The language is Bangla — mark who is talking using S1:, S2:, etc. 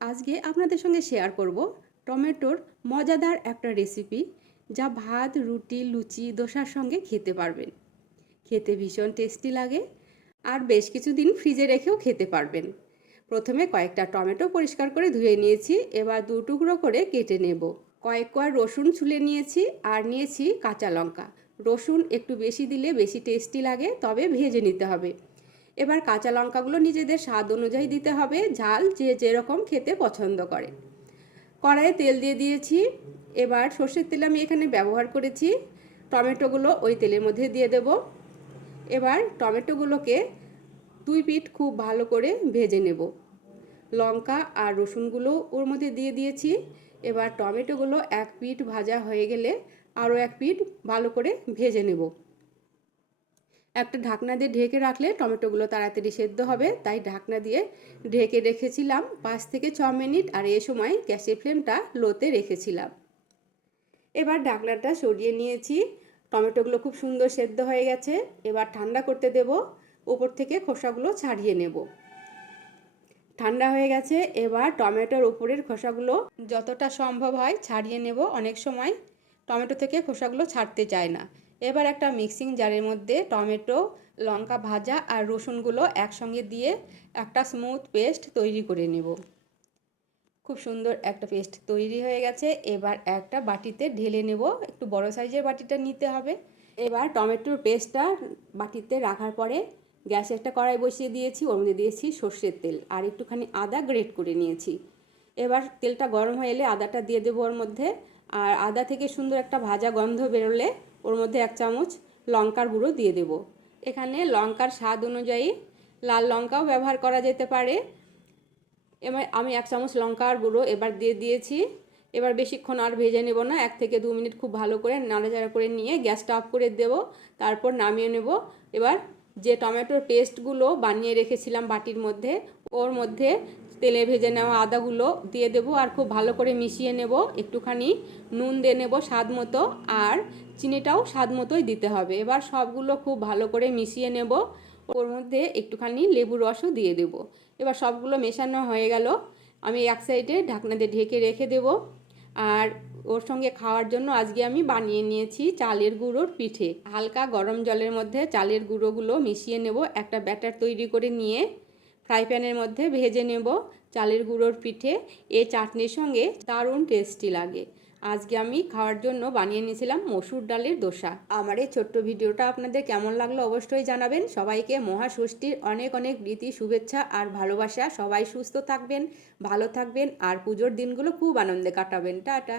S1: আজকে আপনাদের সঙ্গে শেয়ার করব টমেটোর মজাদার একটা রেসিপি যা ভাত, রুটি, লুচি, দোসার সঙ্গে খেতে পারবেন। খেতে ভীষণ টেস্টি লাগে আর বেশ কিছুদিন ফ্রিজে রেখেও খেতে পারবেন। প্রথমে কয়েকটা টমেটো পরিষ্কার করে ধুয়ে নিয়েছি, এবার দু টুকরো করে কেটে নেব। কয়েক কোয়া রসুন ছুলে নিয়েছি আর নিয়েছি কাঁচা লঙ্কা। রসুন একটু বেশি দিলে বেশি টেস্টি লাগে, তবে ভেজে নিতে হবে। এবার কাঁচা লঙ্কাগুলো নিজেদের স্বাদ অনুযায়ী দিতে হবে। ঝাল যে যেরকম খেতে পছন্দ করে। কড়াইয়ে তেল দিয়ে দিয়েছি। এবার সর্ষের তেল আমি এখানে ব্যবহার করেছি। টমেটোগুলো ওই তেলের মধ্যে দিয়ে দেব। এবার টমেটোগুলোকে দুই পিঠ খুব ভালো করে ভেজে নেব। লঙ্কা আর রসুনগুলো ওর মধ্যে দিয়ে দিয়েছি। এবার টমেটোগুলো এক পিঠ ভাজা হয়ে গেলে আরও এক পিঠ ভালো করে ভেজে নেব। একটা ঢাকনা দিয়ে ঢেকে রাখলে টমেটোগুলো তাড়াতাড়ি সেদ্ধ হবে। তাই ঢাকনা দিয়ে ঢেকে রেখেছিলাম পাঁচ থেকে ছ মিনিট আর এ সময় গ্যাসের ফ্লেমটা লোতে রেখেছিলাম। এবার ঢাকনাটা সরিয়ে নিয়েছি। টমেটোগুলো খুব সুন্দর সেদ্ধ হয়ে গেছে। এবার ঠান্ডা করতে দেব। উপর থেকে খোসাগুলো ছাড়িয়ে নেব। ঠান্ডা হয়ে গেছে। এবার টমেটোর উপরের খোসাগুলো যতটা সম্ভব হয় ছাড়িয়ে নেব। অনেক সময় টমেটো থেকে খোসাগুলো ছাড়তে চায় না। এবার একটা মিক্সিং জারের মধ্যে টমেটো, লঙ্কা ভাজা আর রসুনগুলো একসঙ্গে দিয়ে একটা স্মুথ পেস্ট তৈরি করে নেব। খুব সুন্দর একটা পেস্ট তৈরি হয়ে গেছে। এবার একটা বাটিতে ঢেলে নেব। একটু বড় সাইজের বাটিটা নিতে হবে। এবার টমেটোর পেস্টটা বাটিতে রাখার পরে গ্যাসে একটা কড়াই বসিয়ে দিয়েছি, ওর মধ্যে দিয়েছি সর্ষের তেল আর একটুখানি আদা গ্রেট করে নিয়েছি। এবার তেলটা গরম হয়ে এলে আদাটা দিয়ে দেবো ওর মধ্যে। আর আদা থেকে সুন্দর একটা ভাজা গন্ধ বেরোলে ওর মধ্যে এক চামচ লঙ্কার গুঁড়ো দিয়ে দেব। এখানে লঙ্কার স্বাদ অনুযায়ী লাল লঙ্কাও ব্যবহার করা যেতে পারে। এবার আমি এক চামচ লঙ্কার গুঁড়ো এবার দিয়ে দিয়েছি। এবার বেশিক্ষণ আর ভেজে নেব না, এক থেকে দু মিনিট খুব ভালো করে নাড়াচাড়া করে নিয়ে গ্যাসটা অফ করে দেব, তারপর নামিয়ে নেব। এবার যে টমেটোর পেস্টগুলো বানিয়ে রেখেছিলাম বাটির মধ্যে, ওর মধ্যে তেলে ভেজে নেওয়া আদাগুলো দিয়ে দেব আর খুব ভালো করে মিশিয়ে নেব। একটুখানি নুন দিয়ে নেব স্বাদ মতো আর চিনিটাও স্বাদ মতোই দিতে হবে। এবার সবগুলো খুব ভালো করে মিশিয়ে নেব। ওর মধ্যে একটুখানি লেবুর রসও দিয়ে দেব। এবার সবগুলো মেশানো হয়ে গেল। আমি এক সাইডে ঢাকনা দিয়ে ঢেকে রেখে দেব। আর ওর সঙ্গে খাওয়ার জন্য আজকে আমি বানিয়ে নিয়েছি চালের গুঁড়োর পিঠে। হালকা গরম জলের মধ্যে চালের গুঁড়োগুলো মিশিয়ে নেব। একটা ব্যাটার তৈরি করে নিয়ে ফ্রাই প্যানের মধ্যে ভেজে নেব চালের গুঁড়োর পিঠে। এ চাটনির সঙ্গে দারুণ টেস্টি লাগে। আজকে আমি খাওয়ার জন্য বানিয়ে নিয়েছিলাম মসুর ডালের দোসা। আমার এই ছোট্ট ভিডিওটা আপনাদের কেমন লাগল অবশ্যই জানাবেন। সবাইকে মহাষষ্ঠীর অনেক অনেক প্রীতি, শুভেচ্ছা আর ভালোবাসা। সবাই সুস্থ থাকবেন, ভালো থাকবেন আর পুজোর দিনগুলো খুব আনন্দে কাটাবেন। টাটা।